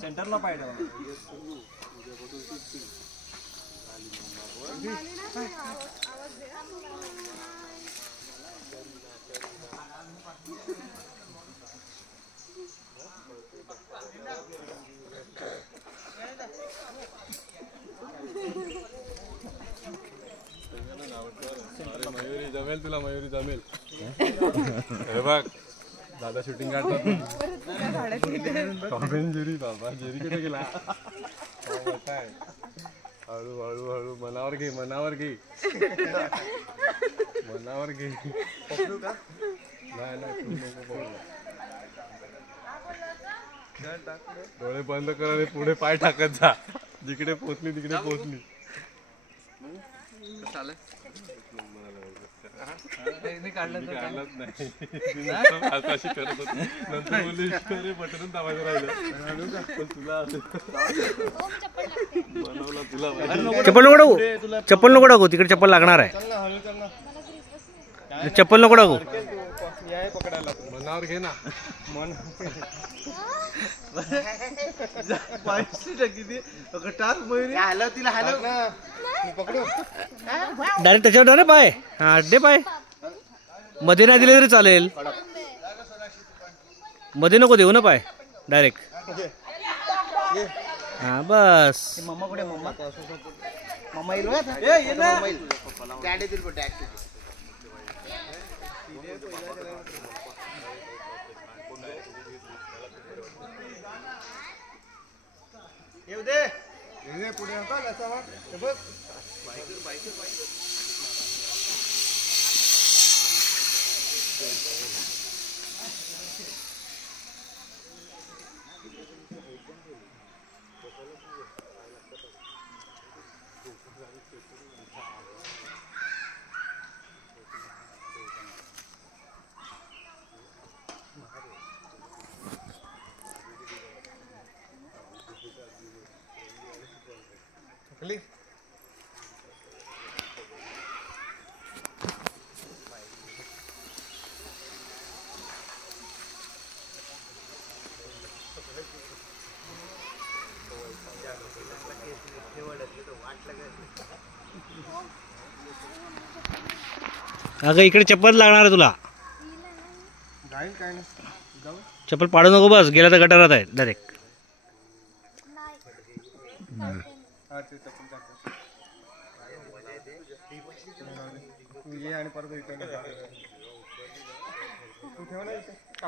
सेंटरला पाहिजे मयुरी जमेल तुला, मयुरी जमेल. हे बघ दादा शूटिंग काढतात. Tom and Jerry. बाबा जेरी कुठे गेला? हळू हळू हळू मनावर घे, मनावर घे, मनावर घे. पकडू का? नाही नाही नको पकडू. डोळे बंद कर आणि पुढे पाय टाकत जा. जिकडे पोचली तिकडे पोचली. काढलंच नाही. अशी करत होती. नंतर बोलली बटन दाबायचं राहिलं. तुला बनवला तुला. चप्पल नको टाकू, चप्पल नको टाकू. तिकडे चप्पल लागणार आहे. चप्पल नको टाकू. पकडायला मनावर घे ना. डायरेक्ट त्याच्यावर डायरेक्ट पाय. हा दे पाय. मध्ये नाही दिले तरी चालेल. मध्ये नको देऊ ना पाय डायरेक्ट. हा बस. मम्मा कुठे? मम्मा मम्मा येईल. येऊ दे पुढे. अगं इकडे चप्पल लागणार आहे तुला. चप्पल पाडू नको. बस गेला तर गटारात आहे डायरेक्ट.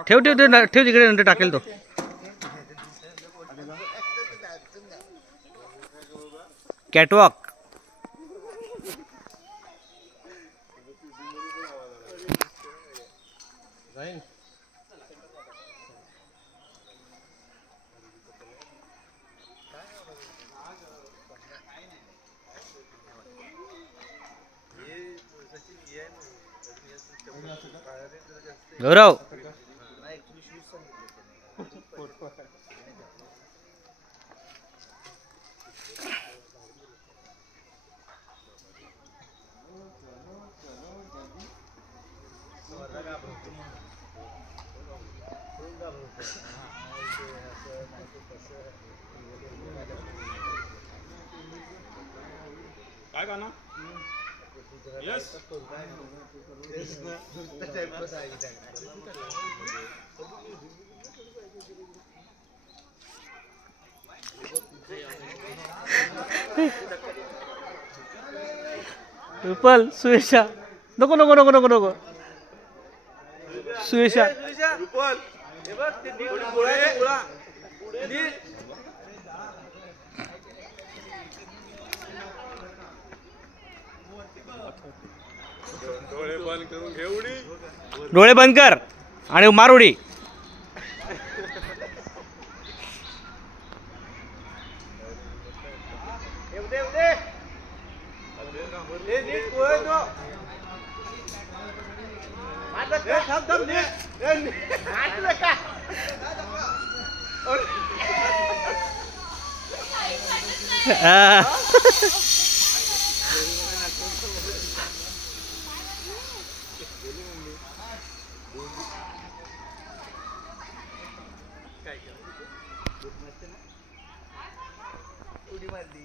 ठेव ठेव ठेव ठेव तिकडे. नंतर टाकेल तो. कॅटवॉक. गौरव काय गाणं? यस रुपल. सुयशा नको नको नको नको नको. सुयशा रुपल हे बघ ते गोळा डोळे बंद करून घे. उडी. डोळे बंद कर आणि मार उडी. उडी मारली